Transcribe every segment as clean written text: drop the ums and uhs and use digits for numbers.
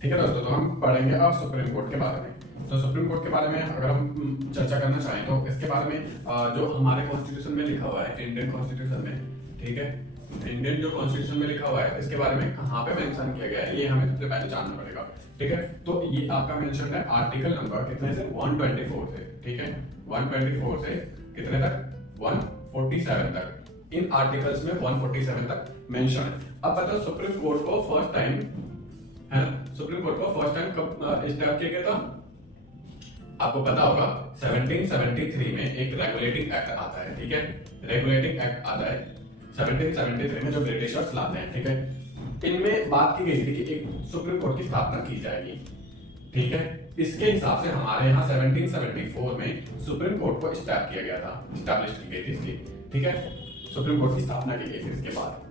ठीक है दोस्तों, तो हम पढ़ेंगे अब सुप्रीम कोर्ट के बारे में। तो सुप्रीम कोर्ट के बारे में अगर हम चर्चा करना चाहें तो इसके बारे में जो हमारे कॉन्स्टिट्यूशन में लिखा हुआ है, इंडियन कॉन्स्टिट्यूशन में, ठीक है, इंडियन जो कॉन्स्टिट्यूशन में लिखा हुआ है इसके बारे में कहाँ पे मेंशन किया गया है ये हमें सबसे पहले जानना पड़ेगा। ठीक है, तो ये आपका मेंशन है आर्टिकल नंबर कितने से 124 से, ठीक है, 124 से कितने तक 147 तक। इन आर्टिकल्स में 147 तक मेंशन है। अब बताओ सुप्रीम कोर्ट को फर्स्ट टाइम, है ना, सुप्रीम कोर्ट को फर्स्ट टाइम कब स्टार्ट किया गया था? आपको पता होगा 1773 में एक रेगुलेटिंग एक्ट आता है, ठीक है, रेगुलेटिंग एक्ट आता है 1773 में जो ब्रिटिशर्स लाते हैं, ठीक है। इनमें बात की गई थी कि एक सुप्रीम कोर्ट की स्थापना की जाएगी, ठीक है। इसके हिसाब से हमारे यहाँ 1774 में सुप्रीम कोर्ट को स्टार्ट किया गया था, स्टैब्लिश की गई थी इसकी, ठीक है, सुप्रीम कोर्ट की स्थापना की गई थी इसके बाद।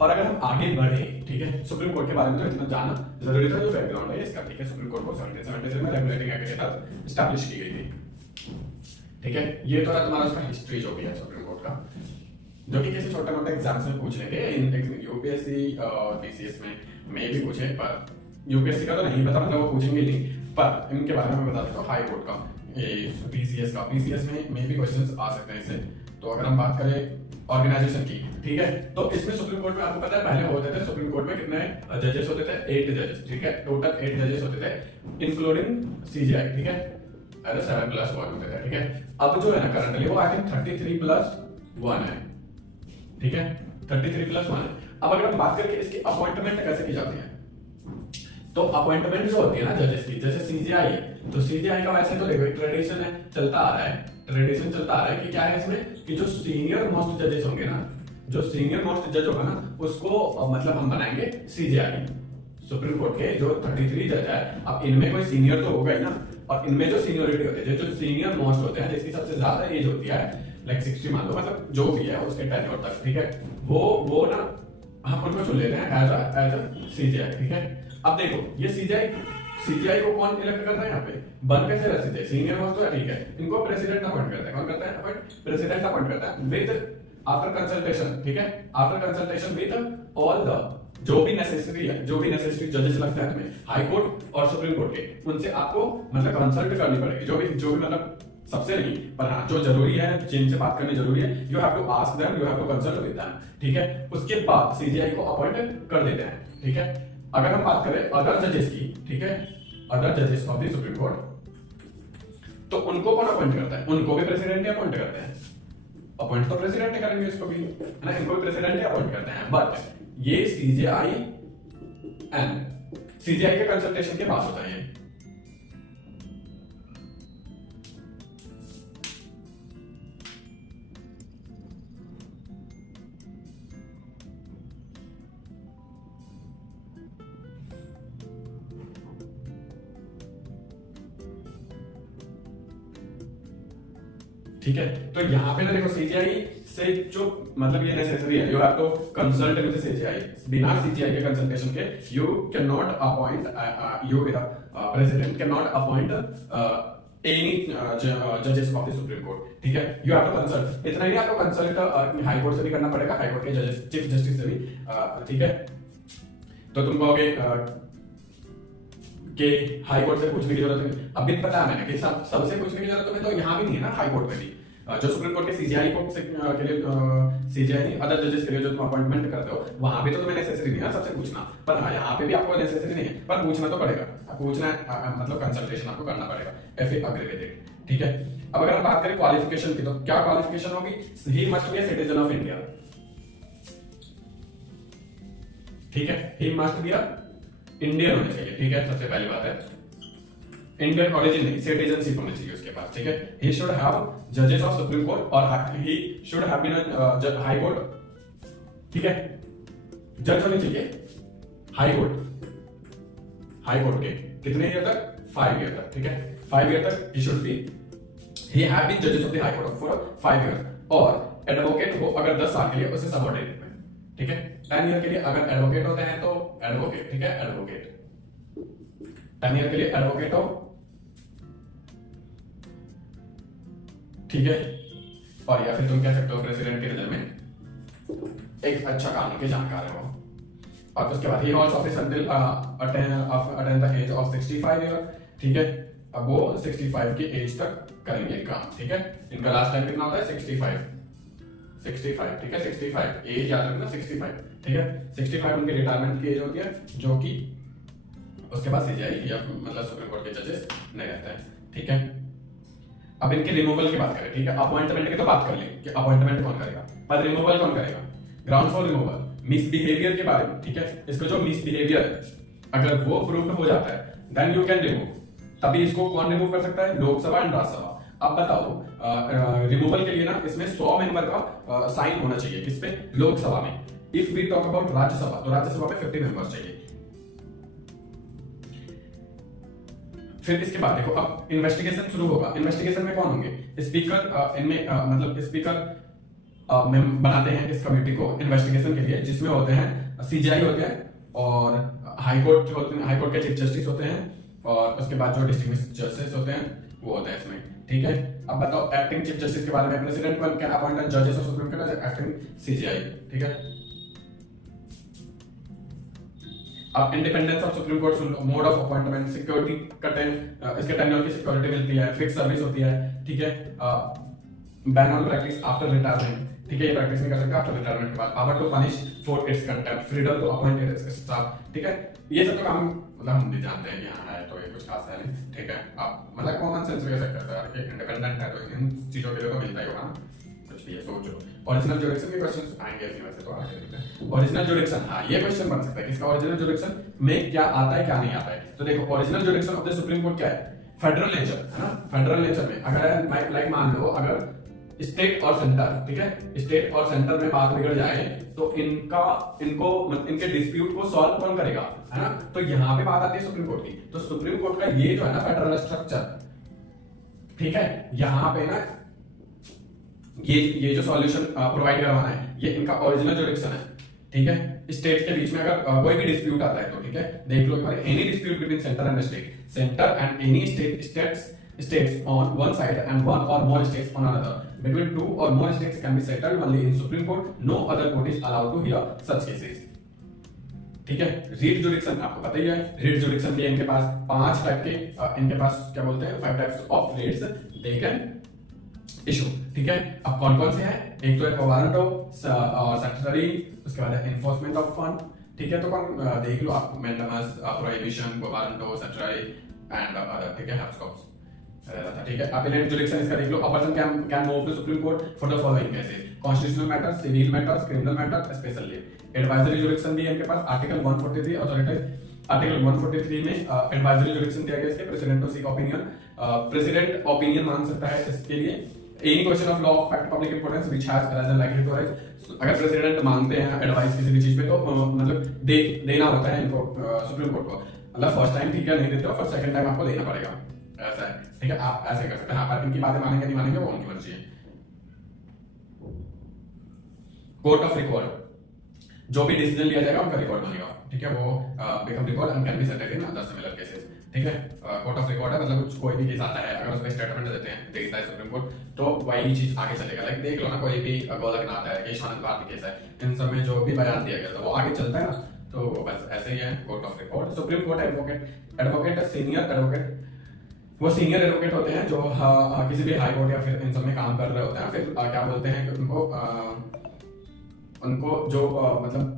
और अगर हम आगे बढ़े, ठीक है, सुप्रीम कोर्ट के बारे में तो इतना जानना जरूरी था, जो बैकग्राउंड है इसका, ठीक है। सुप्रीम कोर्ट को 1773 में रेगुलेटिंग एक्ट के तहत स्टैब्लिश की गई थी, ठीक है। ये तो है तुम्हारा उसका हिस्ट्री जो भी है सुप्रीम कोर्ट का, जो कि किसी छोटे मोटे एग्जाम्स में पूछ लेंगे, यूपीएससी पीसीएस में भी पूछे, पर यूपीएससी का तो नहीं पता, मतलब वो पूछेंगे नहीं, पर इनके बारे में बता देता हूँ। हाई कोर्ट का, पीसीएस का, पीसीएस में भी क्वेश्चंस आ सकते हैं इससे। तो अगर हम बात करें ऑर्गेनाइजेशन की, ठीक है, तो इसमें सुप्रीम कोर्ट में आपको पता है पहले होते थे सुप्रीम कोर्ट में कितने जजेस होते थे? 8 जजेस, ठीक है, टोटल 8 जजेस होते थे इंक्लूडिंग सीजीआई, ठीक है, 7+1 होते थे, ठीक है। अब जो है ना करंटली वो आई थिंक 33+1 है, ठीक है, 33+1 है। अब अगर हम बात करें इसकी अपॉइंटमेंट कैसे की जाती है, तो अपॉइंटमेंट जो होती है ना जजेस की, जैसे सीजीआई है, तो सीजीआई का वैसे तो देखो एक ट्रेडिशन है, चलता आ रहा है, ट्रेडिशन चलता आ रहा है कि क्या है इसमें कि जो सीनियर मोस्ट जजेस होंगे ना, जो सीनियर मोस्ट जज होगा ना, उसको मतलब हम बनाएंगे सीजीआई। सुप्रीम कोर्ट के जो 33 जज है, अब इनमें कोई सीनियर तो होगा ही ना, और इनमें जो सीनियोरिटी होती है, जो सीनियर मोस्ट होते हैं, जिसकी सबसे ज्यादा एज होती है, लाइक 60 मान लो, मतलब जो भी है उसके टेन्योर तक, ठीक है, वो ना हम उनको चुन लेते हैं एज अ सीजीआई, ठीक है। अब देखो ये सीजीआई को कौन इलेक्ट करता है यहाँ पे? बन कैसे रह सकते? सीनियर मोस्ट तो ठीक है, इनको प्रेसिडेंट अपॉइंट करता है। कौन करता है अपॉइंट? प्रेसिडेंट अपॉइंट करता है विद आफ्टर कंसल्टेशन, ठीक है, after consultation with all the जो भी नेसेसरी है, जो भी नेसेसरी जजेस लगते हैं तुम्हें हाई कोर्ट और सुप्रीम कोर्ट के, उनसे आपको मतलब कंसल्ट करनी पड़ेगी, जो भी मतलब सबसे नहीं, पर हाँ जो जरूरी है, जिनसे बात करनी जरूरी है, you have to ask them, you have to consult with them, ठीक है। उसके बाद सीजीआई को अपॉइंट कर देते हैं, ठीक है। अगर हम बात करें अदर जजेस की, ठीक है, अदर जजेस ऑफ द सुप्रीम कोर्ट, तो उनको कौन अपॉइंट करता है? उनको भी प्रेसिडेंट ही अपॉइंट करते हैं। अपॉइंट तो प्रेसिडेंट ही करेंगे इसको भी, है ना, इनको भी प्रेसिडेंट ही अपॉइंट करते हैं। बट ये सीजीआई के कंसल्टेशन के बाद होता है ये। ठीक है, तो यहाँ पे ना देखो सीजीआई से जो मतलब ये नेसेसरी है, you have to consult with CJI. बिना सीजीआई के कंसल्टेशन के you can not appoint, you president can not appoint any जजेस ऑफ द सुप्रीम कोर्ट, ठीक है। यू हैव टू कंसल्ट, इतना ही नहीं, आपको कंसल्ट हाई कोर्ट से भी करना पड़ेगा, हाई कोर्ट के जजेस, चीफ जस्टिस से भी, ठीक है। तो तुम कहोगे कि हाई कोर्ट से पूछने की जरूरत है, अब भी पता है मैंने कि सबसे पूछने की जरूरत है, तो यहाँ भी नहीं है ना हाई कोर्ट में भी, जो सुप्रीम कोर्ट के सीजीआई कोर्ट से के लिए, सीजीआई नहीं अदर जजेस के लिए जो तुम अपॉइंटमेंट करते हो, वहां भी तो तुम्हें नेसेसरी नहीं है सबसे पूछना, पर हाँ यहाँ पे भी आपको नेसेसरी नहीं है, पर पूछना तो पड़ेगा, पूछना मतलब कंसल्टेशन आपको करना पड़ेगा, F A agree with it, ठीक है। अब अगर हम बात करें क्वालिफिकेशन की, तो क्या क्वालिफिकेशन होगी? He must be a citizen of India, ठीक है, he must be a Indian होने चाहिए, ठीक है, सबसे पहली बात है इंडियन ओरिजिन नहीं, सिटीजनशिप होनी चाहिए उसके पास, ठीक है। ही शुड हैव जजेस ऑफ सुप्रीम कोर्ट और he should have been high court, ठीक है, जज होने चाहिए हाई कोर्ट के कितने ईयर तक? 5 ईयर तक, ठीक है, 5 ईयर तक ही should be, he have been जजेस of the high court for 5 year, और एडवोकेट हो अगर 10 साल के लिए उससे सबऑर्डिनेट में, ठीक है। 10 ईयर के लिए अगर एडवोकेट होते हैं तो एडवोकेट, ठीक है, एडवोकेट 10 ईयर के लिए एडवोकेट हो, ठीक है। और या फिर तुम कह सकते हो प्रेसिडेंट के नजर में एक अच्छा कानून के जानकार हो। और उसके बाद ही also office until attain the age of 65 year, ठीक है। अब वो 65 की एज तक करेंगे काम, ठीक है। इनका लास्ट टाइम कितना होता है 65, ठीक है। 65 एज याद रखना 65, ठीक है। 65 उनकी रिटायरमेंट की एज होती है, जो कि उसके बाद सीजीआई या मतलब सुप्रीम कोर्ट के जजेस नहीं रहते हैं, ठीक है। अब इनके रिमूवल की बात करें, ठीक है। अपॉइंटमेंट की तो बात कर ली कि अपॉइंटमेंट कौन करेगा, पर रिमूवल कौन करेगा। ग्राउंड फॉर रिमूवल मिसबिहेवियर के बारे में, ठीक है। इसको जो मिसबिहेवियर है अगर वो प्रूव्ड हो जाता है देन यू कैन रिमूव। तभी इसको कौन रिमूव कर सकता है, लोकसभा एंड राज्यसभा। अब बताओ रिमूवल के लिए ना इसमें 100 मेंबर का साइन होना चाहिए, किस पे, लोकसभा में। If we talk about Rajya Sabha तो राज्यसभा में 50 मेंबर्स चाहिए। फिर इसके बाद देखो अब इन्वेस्टिगेशन शुरू होगा। इन्वेस्टिगेशन में कौन होंगे, स्पीकर, इनमें मतलब स्पीकर बनाते हैं इस कमेटी को इन्वेस्टिगेशन के लिए, जिसमें होते हैं सीजीआई होते हैं और हाई कोर्ट होते हैं, हाई कोर्ट के चीफ जस्टिस होते हैं, और उसके बाद जो डिस्ट्रिक्ट जजेस होते हैं वो होते हैं इसमें, ठीक है। अब बताओ एक्टिंग चीफ जस्टिस के बारे में, प्रेसिडेंट कैन अपॉइंट जजेस of Supreme Court as acting CJI, ठीक है। अब independence of Supreme Court, mode of appointment, security इसके टेन्योर की सिक्योरिटी मिलती है, फिक्स सर्विस होती है, ठीक है। Ban on practice after retirement, ठीक है, ये प्रैक्टिस नहीं कर सकते आफ्टर रिटायरमेंट के बाद। Power to punish for its contempt, freedom to appoint its staff, ठीक है। ये सब तो काम मतलब हम भी जानते हैं कि हाँ है, तो ये कुछ खास है नहीं, ठीक है। आप मतलब कॉमन सेंस में कह सकते हैं कि इंडिपेंडेंट है तो इन चीजों के लिए तो मिलता ही होगा ना, कुछ भी ये सोचो। ओरिजिनल जुरिडिक्शन के क्वेश्चंस आएंगे इसमें, वैसे तो आगे देखते हैं। ओरिजिनल जुरिडिक्शन, हाँ ये क्वेश्चन बन सकता है कि इसका ओरिजिनल जुरिडिक्शन में क्या आता है क्या नहीं आता है। तो देखो original jurisdiction of the supreme court क्या है, फेडरल नेचर, है ना। फेडरल नेचर में अगर लाइक मान लो अगर स्टेट और सेंटर, ठीक है, स्टेट और सेंटर में बात बिगड़ जाए तो इनके डिस्प्यूट को सॉल्व कौन करेगा, है ना। तो यहाँ पे बात आती है सुप्रीम कोर्ट की। तो सुप्रीम कोर्ट का ये जो है ना फेडरल स्ट्रक्चर, ठीक है, यहाँ पे ना ये जो सॉल्यूशन प्रोवाइड करवाना है ये इनका ओरिजिनल जुरिडिक्शन है, ठीक है। स्टेट के बीच में अगर कोई भी डिस्प्यूट आता है तो ठीक है, देख लो एक बार, any dispute between centre and state, centre and any states on one side and one or more states on another, between two or more states can be settled only in Supreme Court, no other court is allowed to hear such cases, ठीक है। REET jurisdiction आपको पता ही है, REET jurisdiction के इनके पास 5 type के इनके पास क्या बोलते हैं 5 types of रीट्स they can issue, ठीक है। अब कौन कौन से हैं, एक तो है वारंट और सेक्रेटरी, उसके बाद है एनफोर्समेंट ऑफ फंड, ठीक है। तो कौन देख लो आप, mandamus, prohibition, warrant, secretary and other, ठीक है, हैप्सकॉप्स, ठीक है। अपीलेट जुरिडिक्शन इसका देख लो, a person can move to Supreme Court for the following cases, constitutional matter, civil matters, criminal matter, special leave. Advisory jurisdiction भी है इनके पास, आर्टिकल 143 अथॉरिटीज, आर्टिकल 143 में एडवाइजरी जुरिडिक्शन दिया गया इसके, president to seek opinion, president opinion मांग सकता है इसके लिए। Any question of law of fact public importance which has reason likely to arise, अगर प्रेसिडेंट मांगते हैं एडवाइस किसी भी चीज पे तो मतलब देना होता है इनको सुप्रीम कोर्ट को, मतलब फर्स्ट टाइम ठीक है नहीं देते हो, फिर सेकंड टाइम आपको देना पड़ेगा, ऐसा है, ठीक है। आप ऐसे कर सकते हैं, पर इनकी बातें मानेंगे नहीं मानेंगे वो उनकी मर्जी है। कोर्ट ऑफ रिकॉर्ड, जो भी डिसीजन लिया जाएगा उनका रिकॉर्ड बनेगा, ठीक है, वो become record and can be settled in other similar cases, ठीक है। कोर्ट ऑफ रिकॉर्ड है मतलब कोई भी केस आता है अगर उसमें स्टेटमेंट देता है सुप्रीम कोर्ट तो वही चीज आगे चलेगा। लाइक देख लो ना, कोई भी गोलक आता है, केशवानंद भारती केस है, इन सब में जो भी बयान दिया गया था वो आगे चलता है ना, तो बस ऐसे ही है court of record. Supreme court advocate senior advocate, वो सीनियर एडवोकेट होते हैं जो किसी भी हाई कोर्ट या फिर इन सब में काम कर रहे होते हैं। फिर क्या बोलते हैं कि उनको जो मतलब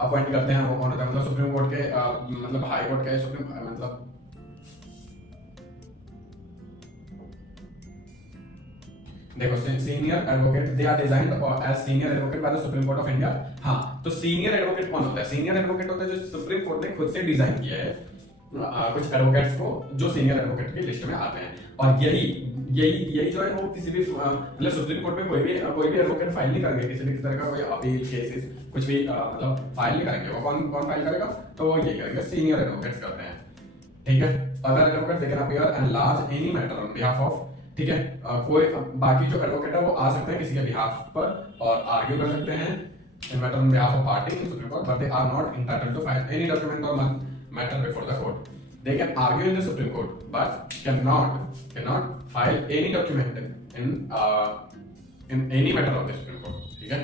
अपॉइंट करते हैं वो कौन होता है, मतलब सुप्रीम कोर्ट के मतलब हाई कोर्ट के सुप्रीम मतलब देखो senior advocate they are designed as senior advocate by the supreme Court of India. हाँ, तो सीनियर एडवोकेट कौन होता है, सीनियर एडवोकेट होता है जो सुप्रीम कोर्ट ने खुद से डिजाइन किया है कुछ एडवोकेट्स को जो सीनियर एडवोकेट की लिस्ट में आते हैं। और यही जो है वो किसी भी मतलब सुप्रीम कोर्ट में कोई भी एडवोकेट फाइल नहीं करेंगे, किसी भी तरह का कोई अपील केसेस कुछ भी मतलब फाइल नहीं करेंगे। वो कौन फाइल करेगा, तो ये करेंगे सीनियर एडवोकेट्स करते हैं, ठीक है। Other advocate they can appear and large any matter on behalf of, ठीक है। कोई बाकी जो एडवोकेट है वो आ सकते हैं किसी के बिहाफ पर और आर्ग्यू कर सकते हैं in matter on behalf of party in Supreme Court, but they are not entitled to file any document और matter before the court. They can argue in the Supreme Court, but cannot file any document in any matter of the Supreme Court. ठीक है।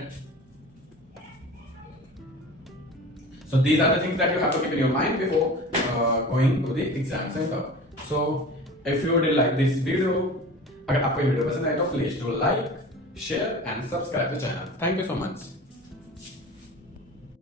So these are the things that you have to keep in your mind before going to the exam center. So if you did like this video, अगर आपको ये video पसंद आए तो please do like, share and subscribe the channel. Thank you so much.